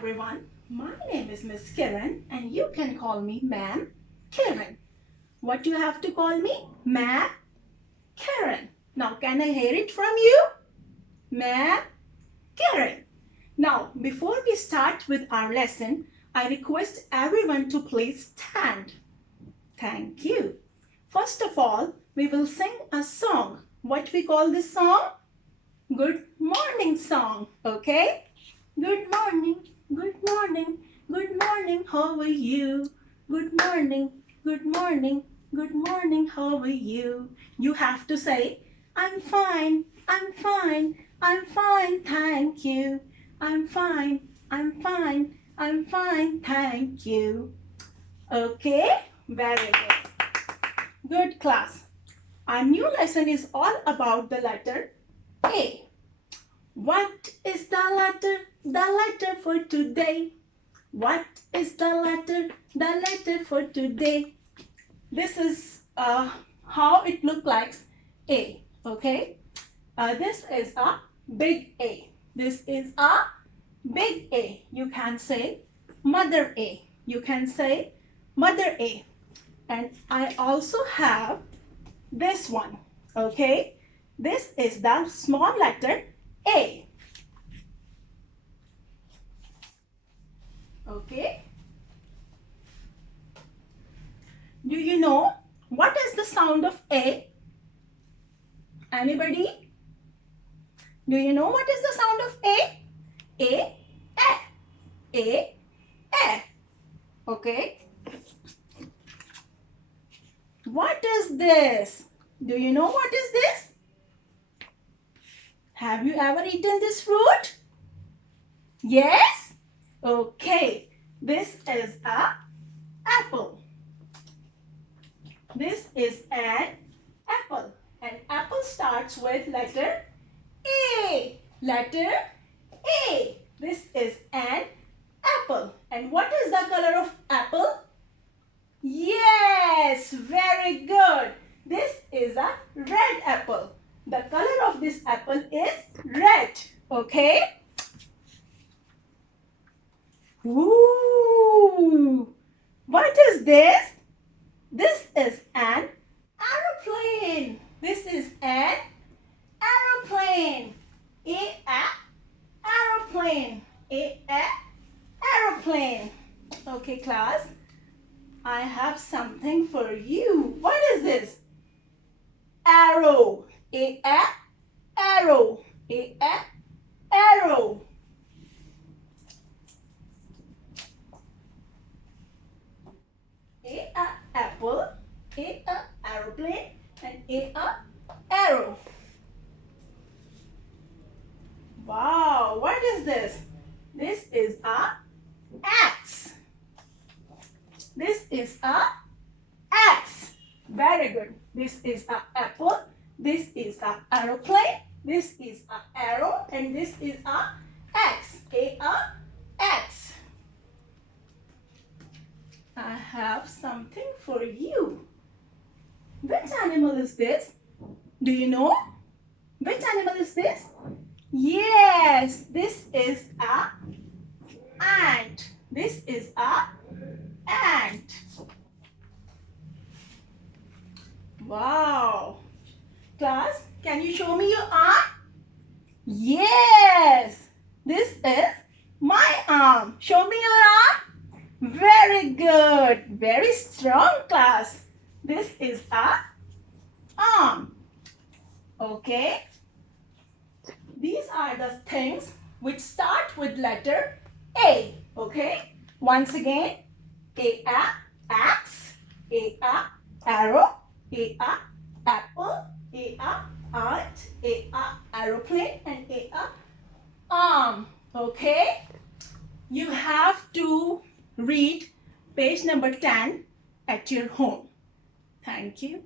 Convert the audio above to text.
Everyone, my name is Miss Kiran and you can call me Ma'am Kiran. What do you have to call me? Ma'am Kiran. Now can I hear it from you? Ma'am Kiran. Now before we start with our lesson, I request everyone to please stand. Thank you. First of all, we will sing a song. What we call this song? Good morning song. Okay? Good morning, good morning, good morning, how are you? Good morning, good morning, good morning, how are you? You have to say, I'm fine, I'm fine, I'm fine, thank you. I'm fine, I'm fine, I'm fine, thank you. Okay, very good. Good class. Our new lesson is all about the letter A. What is the letter for today? What is the letter for today? This is how it looks like A, okay? This is a big A. This is a big A. You can say mother A. You can say mother A. And I also have this one, okay? This is the small letter A. Okay. Do you know what is the sound of A? Anybody? Do you know what is the sound of A? A, A, A. Okay. What is this? Do you know what is this? Have you ever eaten this fruit? Yes? Okay. This is a apple. This is an apple. And apple starts with letter A. Letter A. This is an apple. And what is the color of apple? Yes, very good. This is a red apple. The color of this apple is red. Okay? Ooh! What is this? This is an aeroplane. This is an aeroplane. Aeroplane. Aeroplane. Okay, class. I have something for you. What is this? Arrow. Arrow. Arrow. A apple, A aeroplane, and A arrow. Wow, what is this? This is a axe. This is a axe. Very good. This is a apple. This is a aeroplane. This is a arrow, and this is a axe. A axe. I have something for you. Which animal is this? Do you know? Which animal is this? Yes, this is a ant. This is a ant. Wow. Class, can you show me your arm? Yes, this is my arm. Show me your arm. Very good. Very strong, class. This is a arm. Okay. These are the things which start with letter A. Okay. Once again, A axe, A arrow, A apple, A ant, A aeroplane, and A arm. Okay. You have to read page number 10 at your home. Thank you.